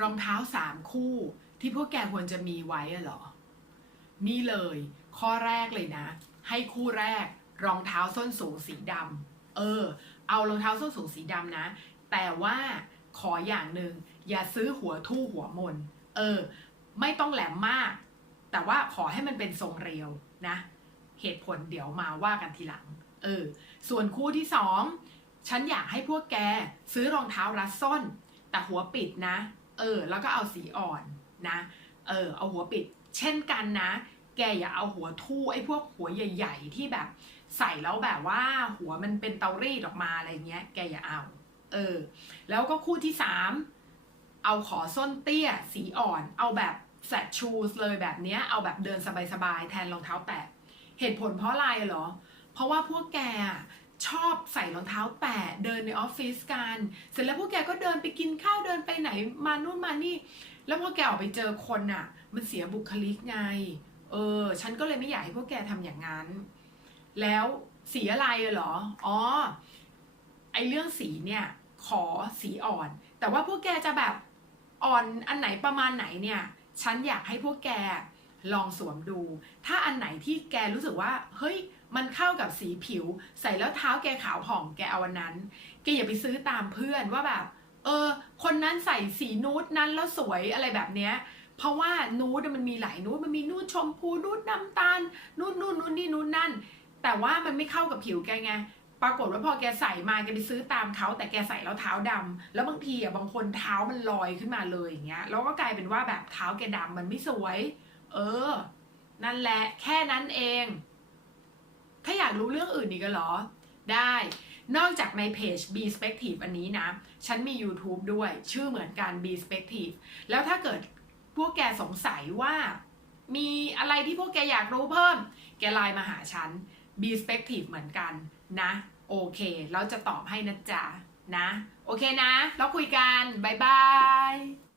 รองเท้าสามคู่ที่พวกแกควรจะมีไว้อะเหรอ นี่เลย ข้อแรกเลยนะ ให้คู่แรก รองเท้าส้นสูงสีดำเออ เอารองเท้าส้นสูงสีดำนะ แต่ว่าขออย่างหนึ่งอย่าซื้อหัวทู่หัวมน เออ ไม่ต้องแหลมมาก แต่ว่าขอให้มันเป็นทรงเรียวนะ เหตุผลเดี๋ยวมาว่ากันทีหลัง เออ ส่วนคู่ที่สองฉันอยากให้พวกแกซื้อรองเท้ารัดส้น แต่หัวปิดนะ เออ แล้วก็เอาสีอ่อนนะ เออ เอาหัวปิด เช่นกันนะ แกอย่าเอาหัวทู่ไอ้พวกหัวใหญ่ ๆ ที่แบบ ใส่แล้วแบบว่าหัวมันเป็นเตารีดออกมาอะไรเงี้ย แกอย่าเอา เออ แล้วก็คู่ที่สามเอาขอส้นเตี้ย สีอ่อน เอาแบบแฟลตชูสเลยแบบเนี้ย เอาแบบเดินสบายๆ แทนรองเท้าแตะ เหตุผลเพราะอะไรเหรอ เพราะว่าพวกแก ชอบใส่รองเท้าแตะเดินในออฟฟิศกัน เสร็จแล้วพวกแกก็เดินไปกินข้าวเดินไปไหนมานู่นมานี่ แล้วพอแกออกไปเจอคนน่ะ มันเสียบุคลิกไง เออ ฉันก็เลยไม่อยากให้พวกแกทำอย่างนั้น แล้วสีอะไรเหรอ อ๋อ ไอเรื่องสีเนี่ย ขอสีอ่อน แต่ว่าพวกแกจะแบบอ่อนอันไหนประมาณไหนเนี่ย ฉันอยากให้พวกแก ลองสวมดู ถ้าอันไหนที่แกรู้สึกว่า เฮ้ย มันเข้ากับสีผิว ใส่แล้วเท้าแกขาวผ่องแกเอาอันนั้น แกอย่าไปซื้อตามเพื่อนว่าแบบ เออ คนนั้นใส่สีนูดนั้นแล้วสวยอะไรแบบเนี้ย เพราะว่านูดมันมีหลายนูดมันมีนูดชมพูนูดน้ำตาลนูดนูดนูดนี่นูดนั่น แต่ว่ามันไม่เข้ากับผิวแกไงปรากฏว่าพอแกใส่มาแกไปซื้อตามเขาแต่แกใส่แล้วเท้าดำแล้วบางทีอะบางคนเท้ามันลอยขึ้นมาเลยอย่างเงี้ยแล้วก็กลายเป็นว่าแบบเท้าแกดำมันไม่สวย เออ นั่นแหละ แค่นั้นเอง ถ้าอยากรู้เรื่องอื่นอีกเหรอ ได้ นอกจากในเพจ B Spective อันนี้นะ ฉันมี YouTube ด้วย ชื่อเหมือนกัน B Spective แล้วถ้าเกิดพวกแกสงสัยว่า มีอะไรที่พวกแกอยากรู้เพิ่ม แกไลน์มาหาฉัน B Spective เหมือนกันนะ โอเคเราจะตอบให้นะจ๊ะนะ โอเคนะ แล้วคุยกัน บ๊ายบาย